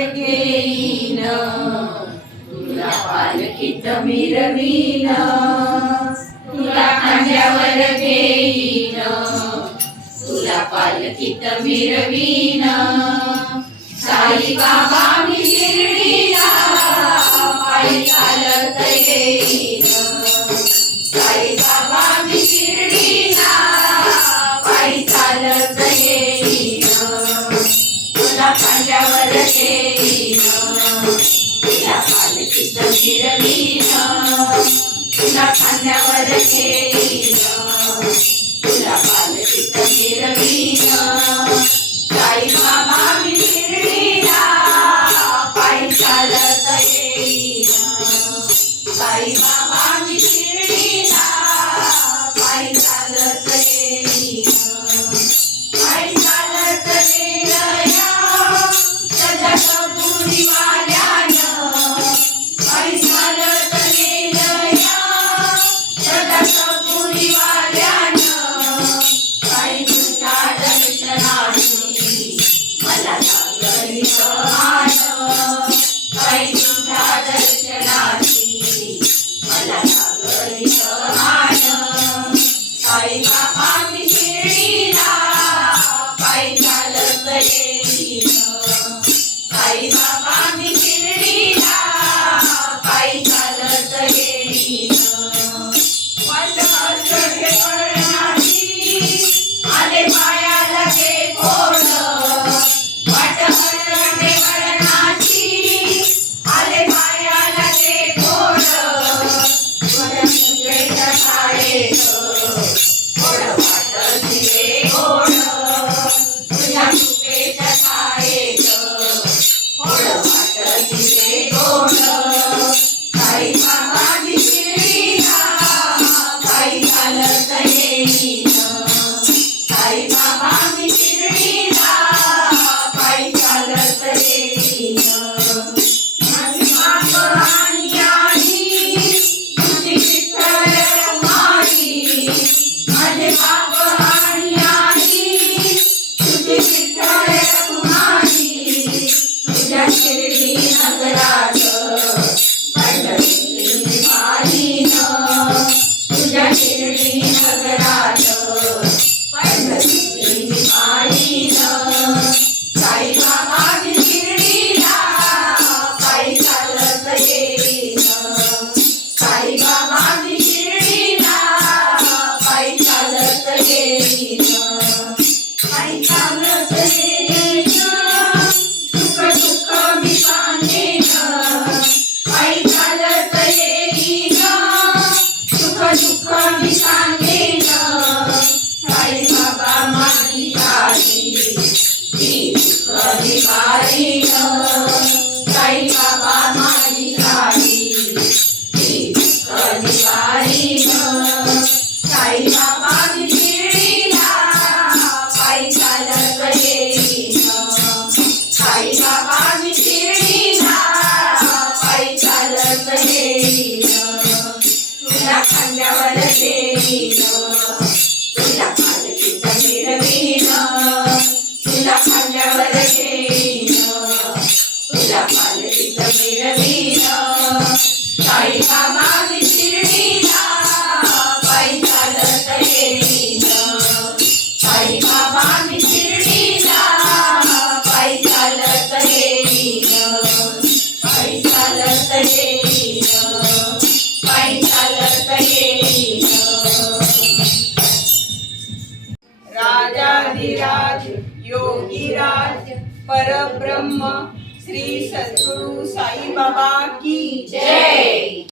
घेईन तुला पालखीत मिरवीन, तुला खांद्यावर घेईन तुला पालखीत मिरवीन. साई बाबा मी शिर्डीला पायी चालत येईन, साई बाबा मी शिर्डीला पायी चालत येईन. तुला खांद्यावर घेईन तुला पालखीत मिरवीन, तुला खांद्यावर घेईन तुला पालखीत मिरवीन. साई बाबा मी शिर्डीला पायी चालत येईन, साई बाबा मी शिर्डीला पायी चालत येईन. पायी चालत गेलया सदपुरी वाल्यानं, पायी चालत गेलया सदपुरी वाल्यानं. पायी तुझ्या दर्शनाची मला लागली मान, पायी तुझ्या दर्शनाची मला लागली मान. साई बाबा मी शिर्डीला पायी चालत येईन, साई बाबा मी शिर्डीला पायी चालत येईन. वाट अडचणी पडण्याची आले पायाला ते फोड, वाट अडचणी पडण्याची आले पायाला ते फोड. तुझ्या मुंबईच्या शाळेत गोड वाटत रे गोड, तुझ्या मुंबईच्या शाळेत गोड वाटत रे गोड. साई बाबा मी शिर्डीला पायी चालत येईन, साई बाबा मी शिर्डीला पायी चालत येईन. माझी मागणी आहे तुझी विठ्ठल रखुमाई, माझी मागणी आहे तुझी विठ्ठल रखुमाई. तुझ्या शिर्डी नगरात पंढरी पायीन, तुझ्या शिर्डी नगरात पंढरी पायीन. साई बाबा मी शिर्डीला पायी चालत येईन, साई बाबा मी शिर्डीला पायी चालत येईन. पायी चालत येईन सुख दुःख मी सांगेन, पायी चालत येईन सुख दुःख मी सांगेन. साई बाबा माझी गाडी ती दुःख निवारीन, साई बाबा माझी गाडी ती दुःख निवारीन. साई बाबा मी शिर्डीला पायी चालत येईन, साई बाबा मी शिर्डीला पायी चालत येईन. तुला खांद्यावर घेईन तुला पालखीत मिरवीन, तुला खांद्यावर घेईन तुला पालखीत मिरवीन. साई बाबा मी शिर्डीला पायी चालत येईन, साई बाबा मी शिर्डीला पायी चालत येईन, पायी चालत येईन, पायी चालत येईन. राजाधिराज योगीराज परब्रह्म श्री सद्गुरु साई बाबा की जय.